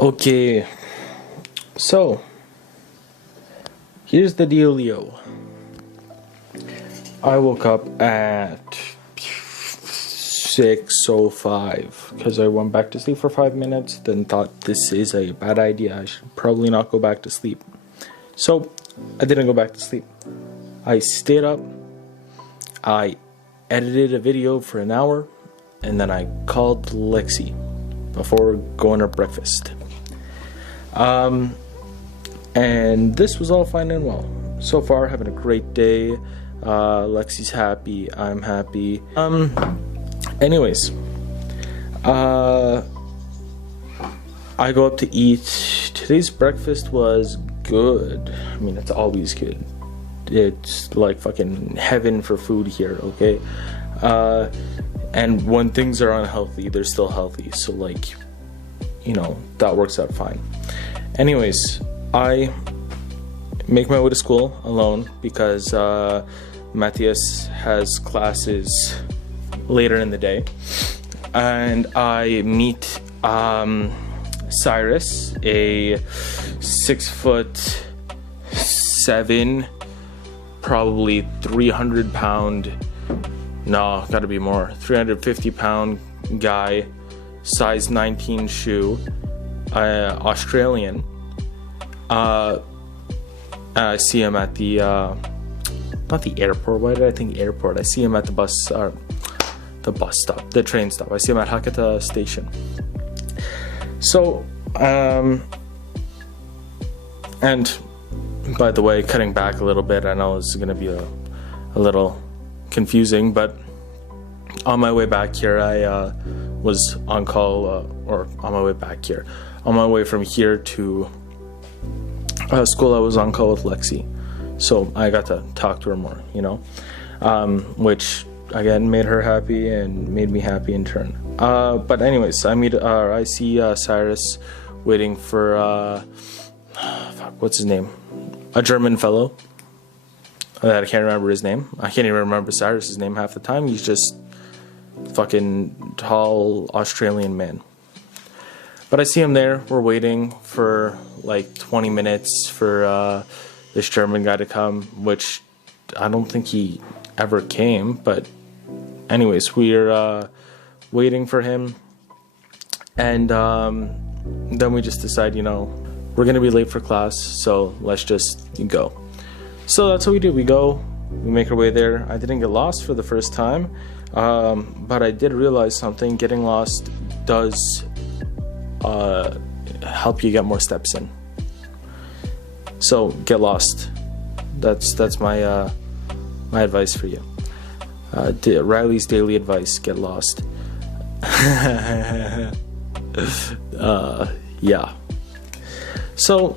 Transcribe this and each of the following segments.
Okay, so here's the dealio. I woke up at 6:05 because I went back to sleep for 5 minutes, then thought this is a bad idea. I should probably not go back to sleep. So I didn't go back to sleep. I stayed up. I edited a video for an hour, and then I called Lexi before going to breakfast. And this was all fine and well. So far, having a great day. Lexi's happy. I'm happy. Anyways, I go up to eat. Today's breakfast was good. I mean, it's always good. It's like fucking heaven for food here, okay? And when things are unhealthy, they're still healthy. So, like, you know, that works out fine. Anyways, I make my way to school alone because Matthias has classes later in the day. And I meet Cyrus, a 6'7", probably 300 pound, no, gotta be more, 350 pound guy, size 19 shoe, Australian. I see him at the not the airport. Why did I think airport? I see him at the bus stop, the train stop. I see him at Hakata station. So, and by the way, cutting back a little bit, I know it's gonna be a little confusing, but on my way back here, I was on call, or on my way back here, on my way from here to school, I was on call with Lexi, so I got to talk to her more, you know, which again made her happy and made me happy in turn. But anyways, I see Cyrus waiting for what's his name, a German fellow that I can't remember his name. I can't even remember Cyrus's name half the time. He's just fucking tall Australian man. But I see him there. We're waiting for like 20 minutes for this German guy to come, which I don't think he ever came. But anyways, we're waiting for him. And then we just decide, you know, we're going to be late for class, so let's just go. So that's what we do. We go, we make our way there. I didn't get lost for the first time, but I did realize something. Getting lost does help you get more steps in. So get lost. That's my my advice for you. Riley's daily advice: get lost. Yeah. So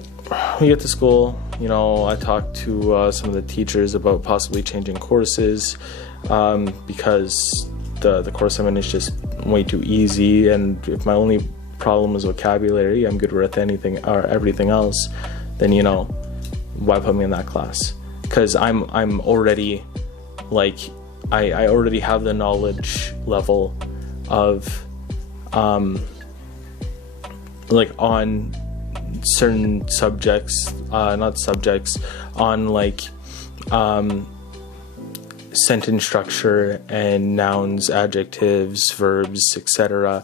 we get to school. You know, I talked to some of the teachers about possibly changing courses because the course I'm in is just way too easy, and if my only problem is vocabulary, I'm good with anything or everything else, then, you know, why put me in that class? Because I'm already, like, I already have the knowledge level of like on certain subjects, on like sentence structure and nouns, adjectives, verbs, etc.,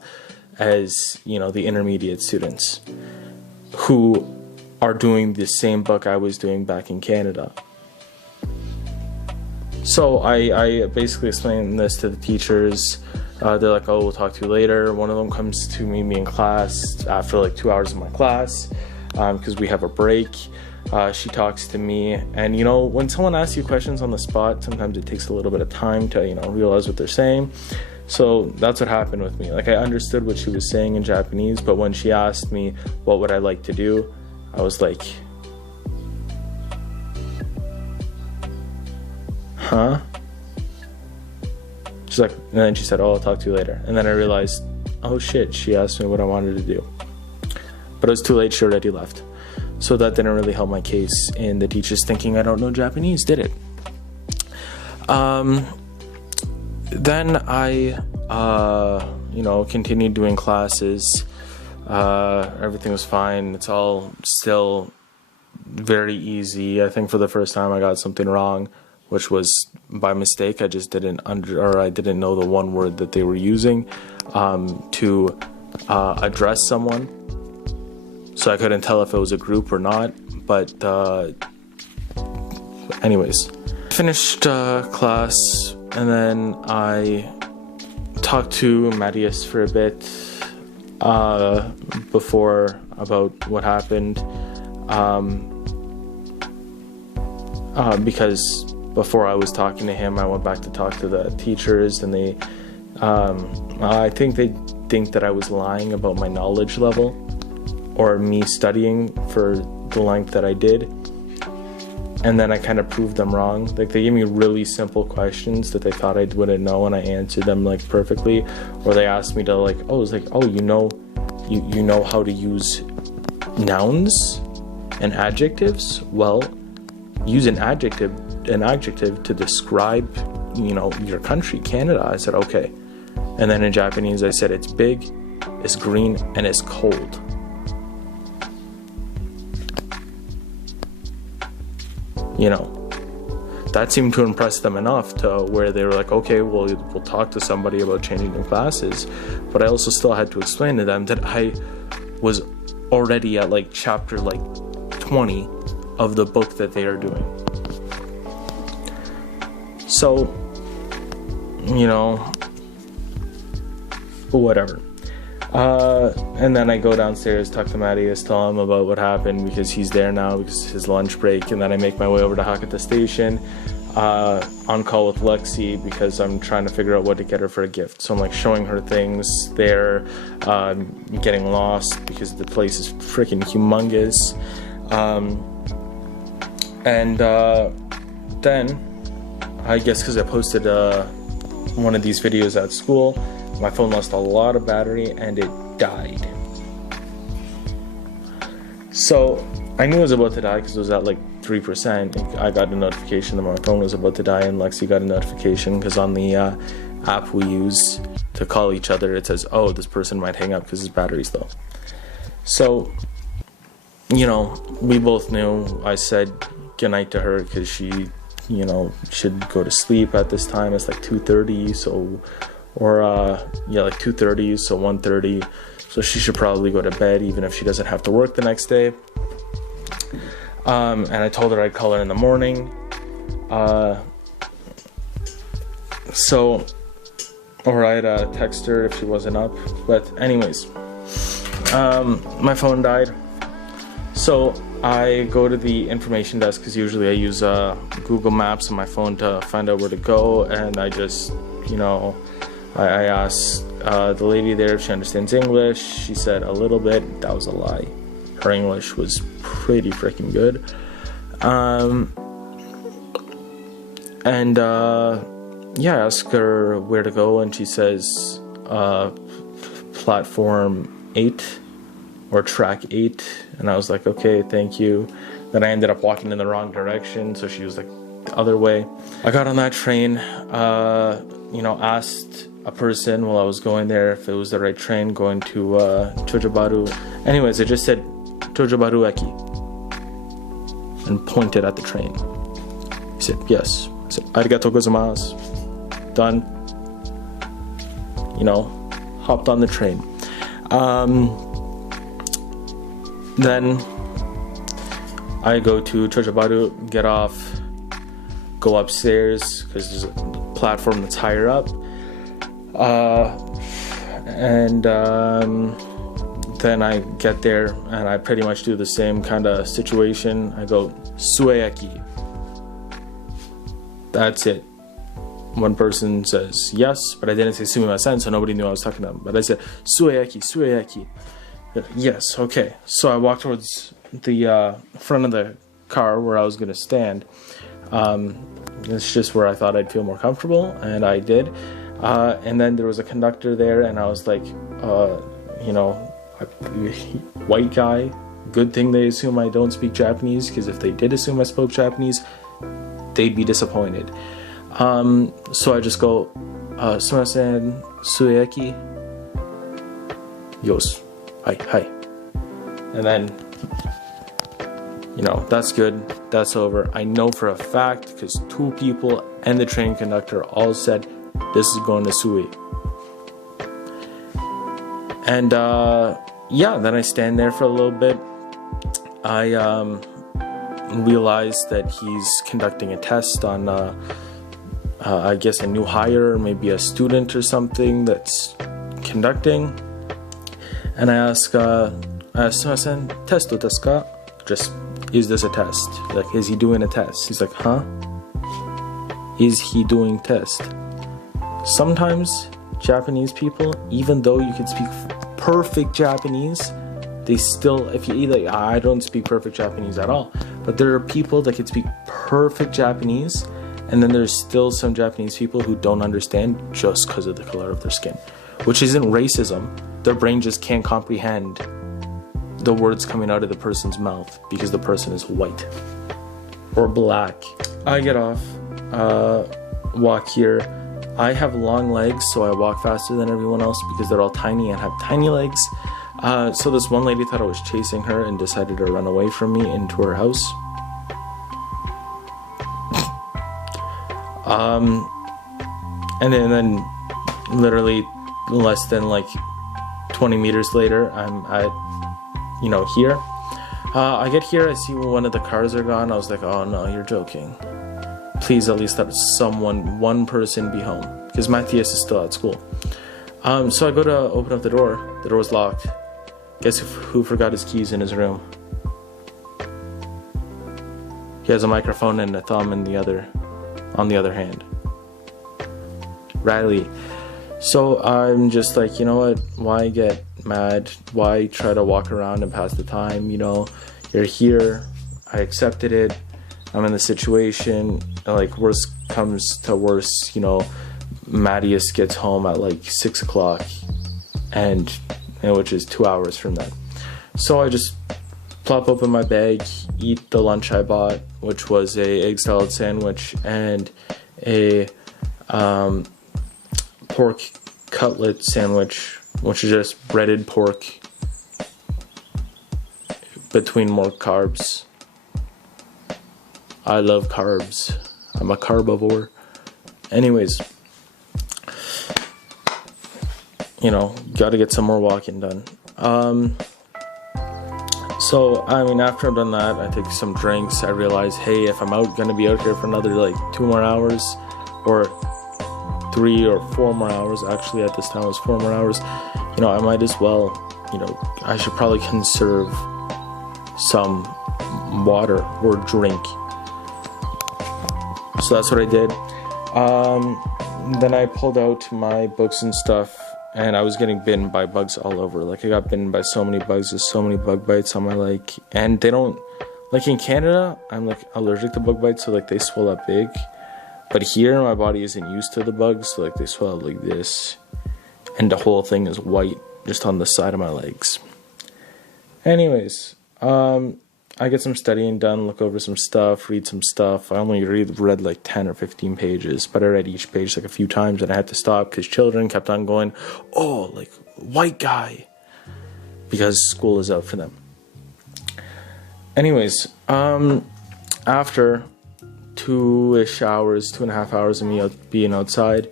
as, you know, the intermediate students who are doing the same book I was doing back in Canada. So I basically explained this to the teachers. They're like, oh, we'll talk to you later. One of them comes to meet me in class after like 2 hours of my class because we have a break. She talks to me, and, you know, when someone asks you questions on the spot, sometimes it takes a little bit of time to, you know, realize what they're saying. So that's what happened with me. Like, I understood what she was saying in Japanese, but when she asked me what would I like to do, I was like, huh? She's like, and then she said, oh, I'll talk to you later. And then I realized, oh shit, she asked me what I wanted to do. But it was too late, she already left. So that didn't really help my case in the teachers thinking I don't know Japanese, did it? Then I, continued doing classes. Everything was fine. It's all still very easy. I think for the first time I got something wrong, which was by mistake. I just didn't I didn't know the one word that they were using to address someone. So I couldn't tell if it was a group or not. But anyways, finished class, and then I talked to Matthias for a bit before about what happened, because before I was talking to him, I went back to talk to the teachers, and they I think they think that I was lying about my knowledge level or me studying for the length that I did. And then I kind of proved them wrong. Like, they gave me really simple questions that they thought I wouldn't know, and I answered them like perfectly. Or they asked me to you know how to use nouns and adjectives? Well, use an adjective to describe, your country, Canada. I said, okay. And then in Japanese I said, it's big, it's green, and it's cold. That seemed to impress them enough to where they were like, okay, well, we'll talk to somebody about changing the classes. But I also still had to explain to them that I was already at chapter 20 of the book that they are doing. So, whatever. And then I go downstairs, talk to Matthias, tell him about what happened because he's there now because it's his lunch break, and then I make my way over to Hakata Station, on call with Lexi because I'm trying to figure out what to get her for a gift. So I'm showing her things there, getting lost because the place is freaking humongous. Then I guess because I posted one of these videos at school, my phone lost a lot of battery and it died. So I knew it was about to die because it was at 3%. I got a notification that my phone was about to die, and Lexi got a notification because on the app we use to call each other, it says, oh, this person might hang up because his battery's low. So, we both knew. I said goodnight to her because she, should go to sleep at this time. It's 2:30, so... Or 2:30, so 1:30, so she should probably go to bed even if she doesn't have to work the next day. And I told her I'd call her in the morning. Or I'd text her if she wasn't up. But anyways, my phone died. So I go to the information desk because usually I use Google Maps on my phone to find out where to go, and I just, I asked the lady there if she understands English. She said a little bit. That was a lie. Her English was pretty freaking good. I asked her where to go, and she says platform 8 or track 8. And I was like, okay, thank you. Then I ended up walking in the wrong direction, so she was the other way. I got on that train, asked a person while I was going there if it was the right train going to Chojobaru. Anyways, I just said Chojobaru Eki and pointed at the train. He said yes. I said arigatou gozaimasu. Done. Hopped on the train. Then I go to Chojobaru, get off, go upstairs because there's a platform that's higher up. Then I get there and I pretty much do the same kind of situation. I go Sueeki. That's it. One person says yes, but I didn't say sumimasen, so nobody knew I was talking to them. But I said Sueeki. Yes, okay. So I walked towards the front of the car where I was going to stand. It's just where I thought I'd feel more comfortable, and I did. And then there was a conductor there, and I was like, white guy. Good thing they assume I don't speak Japanese, because if they did assume I spoke Japanese, they'd be disappointed. So I just go, sumimasen, sueeki, yos. hi. And then, that's good. That's over. I know for a fact because 2 people and the train conductor all said, this is going to Sui. And then I stand there for a little bit. I realize that he's conducting a test on, I guess, a new hire, or maybe a student or something that's conducting. And I ask, "Sumimasen, testo desu ka?" Just, is this a test? Like, is he doing a test? He's like, huh? Is he doing test? Sometimes Japanese people, even though you can speak perfect Japanese, they still, I don't speak perfect Japanese at all, but there are people that can speak perfect Japanese, and then there's still some Japanese people who don't understand just because of the color of their skin, which isn't racism. Their brain just can't comprehend the words coming out of the person's mouth because the person is white or black. I get off, walk here. I have long legs, so I walk faster than everyone else because they're all tiny and have tiny legs. So this one lady thought I was chasing her and decided to run away from me into her house. And then literally less than 20 meters later, I'm at, here. I get here, I see one of the cars are gone. I was like, oh no, you're joking. Please at least let one person be home, because Matthias is still at school. So I go to open up the door. The door was locked. Guess who forgot his keys in his room? He has a microphone and a thumb on the other hand. Riley. So I'm just like, you know what? Why get mad? Why try to walk around and pass the time? You're here. I accepted it. I'm in the situation. Worst comes to worst, Matthias gets home at 6 o'clock, and which is 2 hours from then. So I just plop open my bag, eat the lunch I bought, which was a egg salad sandwich and a pork cutlet sandwich, which is just breaded pork between more carbs. I love carbs. I'm a carbivore. Anyways, gotta get some more walking done. So, after I've done that, I take some drinks. I realize, hey, if I'm gonna be out here for another 2 more hours, or 3 or 4 more hours, actually at this time it was 4 more hours, I might as well, I should probably conserve some water or drink. So that's what I did. Then I pulled out my books and stuff, and I was getting bitten by bugs all over. I got bitten by so many bugs. There's so many bug bites on my leg, and they don't, in Canada, I'm allergic to bug bites, so they swell up big. But here, my body isn't used to the bugs, so they swell up like this, and the whole thing is white just on the side of my legs. Anyways, I get some studying done, look over some stuff, read some stuff. I only read 10 or 15 pages, but I read each page a few times, and I had to stop because children kept on going, oh, white guy, because school is out for them. Anyways, after 2-ish hours, 2.5 hours of me being outside,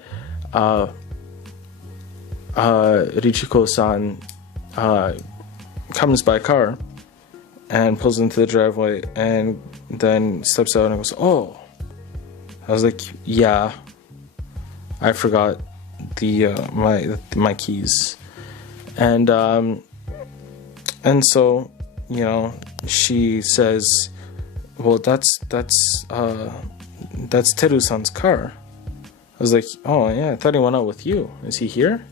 Richiko-san comes by car and pulls into the driveway and then steps out and goes, oh. I was like, yeah, I forgot the my keys. And so, she says, well, that's Teru-san's car. I was like, oh yeah, I thought he went out with you. Is he here?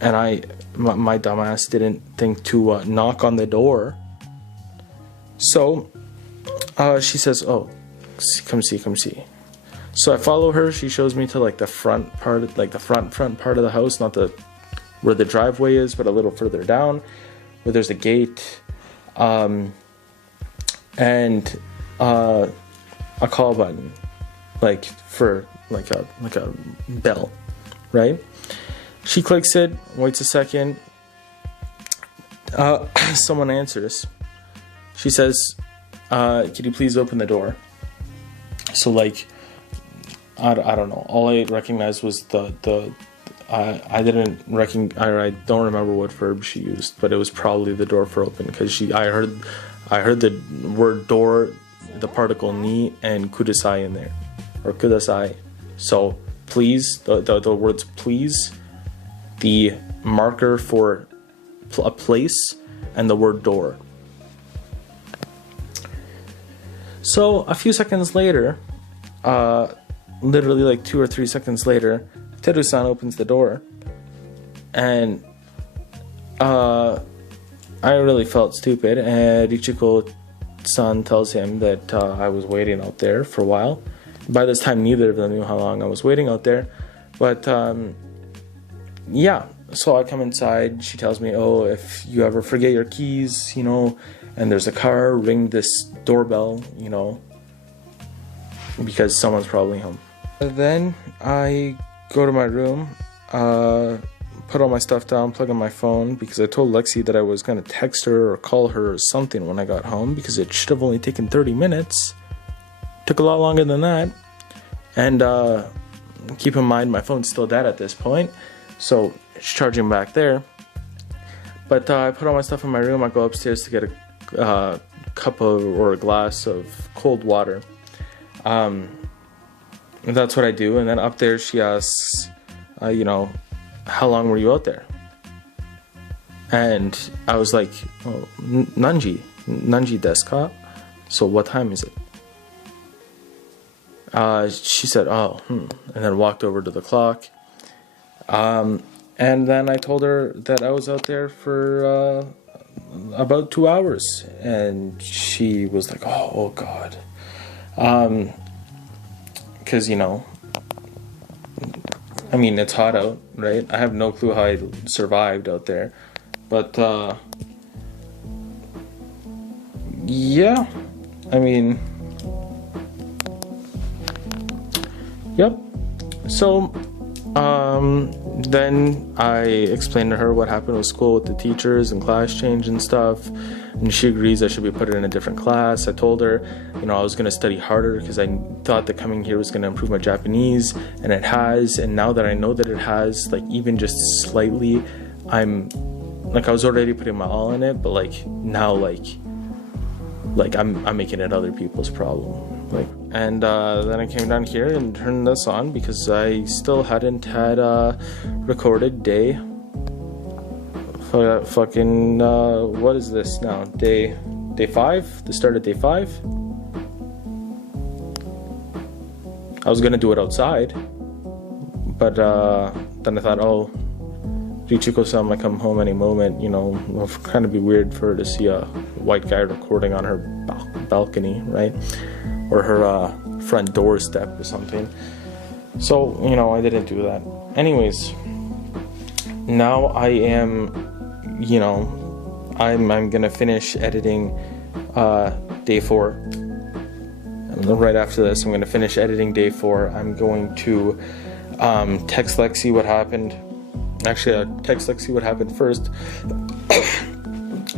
And my dumbass didn't think to knock on the door. So she says, oh, come see. So I follow her. She shows me to the front part, the front part of the house, not where the driveway is, but a little further down, where there's a gate, and a call button, for a bell, right? She clicks it, waits a second, Someone answers. She says, could you please open the door? So like, I don't know. All I recognized was I don't remember what verb she used, but it was probably the door for open, because I heard the word door, the particle ni, and kudasai in there, or kudasai. So please, the words please, the marker for a place, and the word door. So a few seconds later, literally like 2 or 3 seconds later, Teru-san opens the door, and I really felt stupid, and Ichiko-san tells him that I was waiting out there for a while. By this time, neither of them knew how long I was waiting out there, but yeah, so I come inside. She tells me, oh, if you ever forget your keys, and there's a car, ring this doorbell, because someone's probably home. Then I go to my room, put all my stuff down, plug in my phone, because I told Lexi that I was going to text her or call her or something when I got home, because it should have only taken 30 minutes. Took a lot longer than that. And keep in mind, my phone's still dead at this point, so it's charging back there. But I put all my stuff in my room. I go upstairs to get a cup or a glass of cold water. That's what I do. And then up there she asks, how long were you out there? And I was like, oh, nanji desu ka? So what time is it? She said, and then walked over to the clock. And then I told her that I was out there for about 2 hours, and she was like, oh God. Because, it's hot out, right? I have no clue how I survived out there. But, yeah, yep. So, then I explained to her what happened with school with the teachers and class change and stuff, and she agrees I should be put in a different class. I told her, I was going to study harder because I thought that coming here was going to improve my Japanese, and it has. And now that I know that it has, like, even just slightly, I was already putting my all in it, but now I'm making it other people's problem. And then I came down here and turned this on because I still hadn't had a recorded day. What is this now? Day 5? The start of day 5? I was gonna do it outside, but then I thought, Ichiko-san might come home any moment, it'll kind of be weird for her to see a white guy recording on her balcony, right? Or her front doorstep or something. So, I didn't do that. Anyways, now I am, I'm gonna finish editing day 4. And right after this, I'm gonna finish editing day 4. I'm going to text Lexi what happened. Actually, I'll text Lexi what happened first.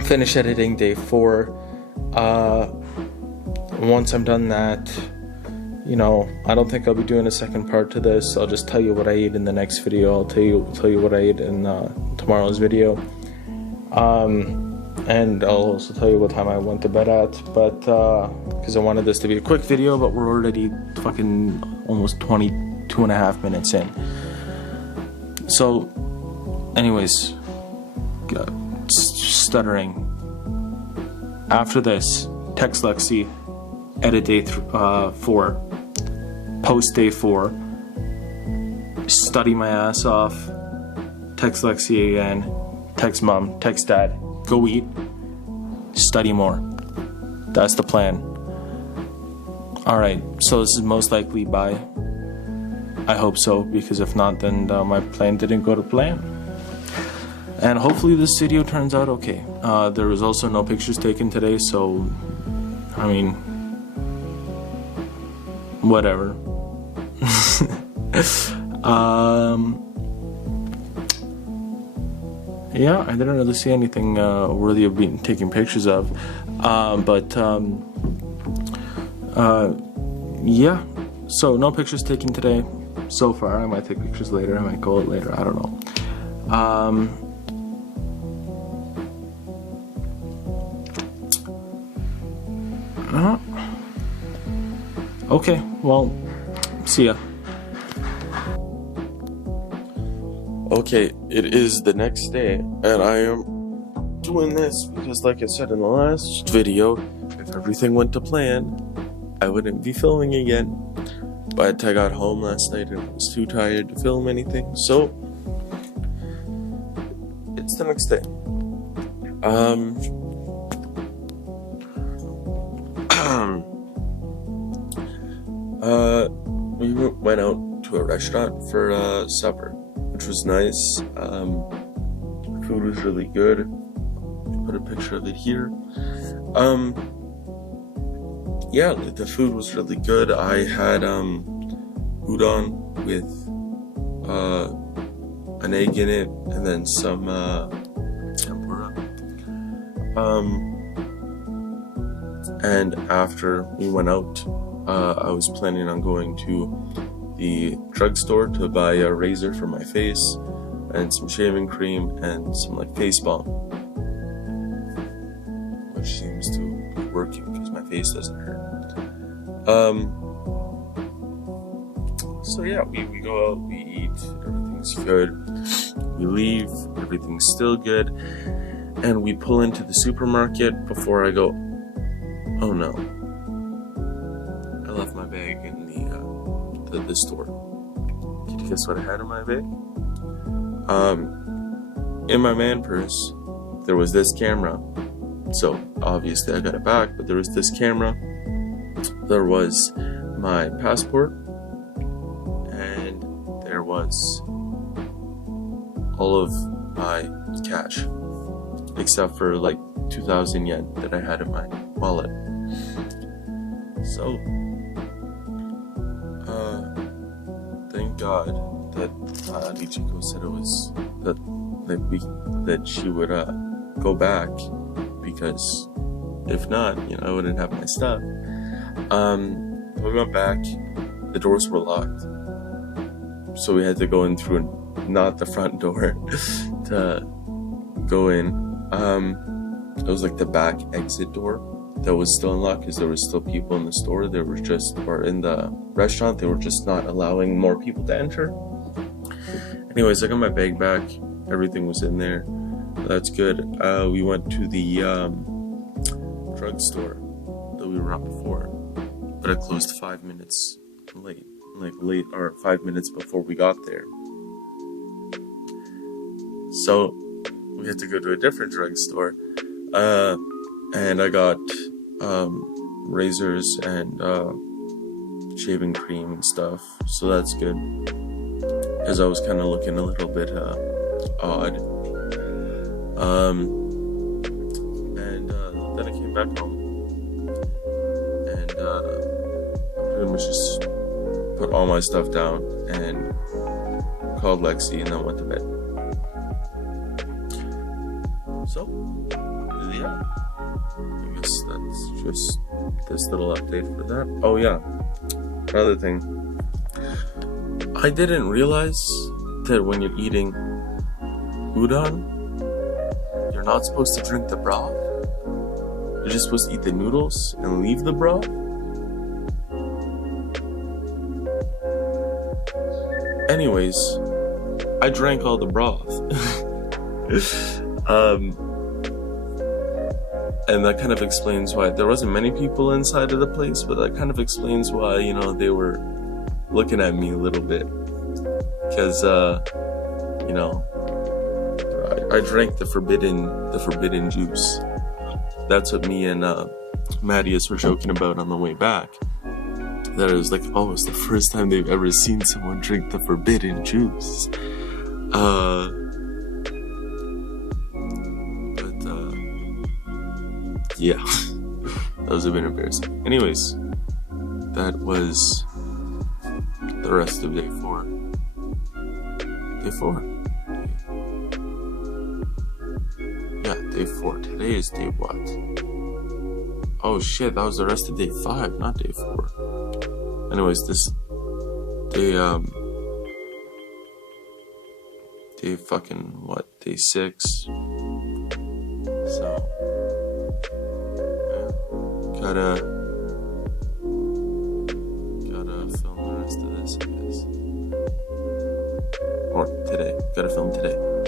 Finish editing day 4. Once I'm done that, I don't think I'll be doing a second part to this. I'll just tell you what I ate in the next video. I'll tell you what I ate in tomorrow's video. And I'll also tell you what time I went to bed at. But because I wanted this to be a quick video, but we're already fucking almost 22 and a half minutes in. So, anyways, stuttering. After this, text Lexi, edit day 4, post day 4, study my ass off, text Lexi again, text mom, text dad, go eat, study more. That's the plan. Alright, so this is most likely bye. I hope so, because if not, then my plan didn't go to plan. And hopefully this video turns out okay. There was also no pictures taken today, so whatever. yeah, I didn't really see anything worthy of being taking pictures of. Yeah, so no pictures taken today so far. I might take pictures later, I might go out later, I don't know. Okay, well, see ya. Okay, it is the next day, and I am doing this because, like I said in the last video, if everything went to plan, I wouldn't be filming again. But I got home last night and I was too tired to film anything, so it's the next day. We went out to a restaurant for supper, which was nice. The food was really good. Put a picture of it here. Yeah, the food was really good. I had udon with an egg in it, and then some tempura. And after we went out, I was planning on going to the drugstore to buy a razor for my face and some shaving cream and some like face balm, which seems to be working because my face doesn't hurt. So yeah, we go out, we eat, everything's good. We leave, everything's still good, and we pull into the supermarket before I go. Oh no, I left my bag in the store. Did you guess what I had in my bag? In my man purse, there was this camera. So obviously I got it back, but there was this camera. There was my passport, and there was all of my cash, except for like 2,000 yen that I had in my wallet. So, thank God that Ichiko said it was that she would go back, because if not, I wouldn't have my stuff. We went back. The doors were locked, so we had to go in through not the front door to go in. It was like the back exit door that was still unlocked because there were still people in the store. Or in the restaurant, they were just not allowing more people to enter. Anyways, I got my bag back. Everything was in there. That's good. We went to the drugstore that we were at before, but it closed 5 minutes late, or 5 minutes before we got there. So we had to go to a different drugstore, and I got razors and shaving cream and stuff, so that's good, because I was kind of looking a little bit odd. And then I came back home, and pretty much just put all my stuff down and called Lexi, and then went to bed. So yeah, I guess that's just this little update for that. Oh yeah, another thing, I didn't realize that when you're eating udon, you're not supposed to drink the broth. You're just supposed to eat the noodles and leave the broth. Anyways, I drank all the broth. And that kind of explains why there wasn't many people inside of the place, but that kind of explains why, they were looking at me a little bit. Because, I drank the forbidden juice. That's what me and Mattias were joking about on the way back. That it was like, oh, it's the first time they've ever seen someone drink the forbidden juice. Yeah, that was a bit embarrassing. Anyways, that was the rest of day 4. Day 4. Yeah, day 4. Today is day what? Oh shit, that was the rest of day 5, not day 4. Anyways, this day day fucking what? Day 6. So yeah, gotta film the rest of this, I guess. Or today. Gotta film today.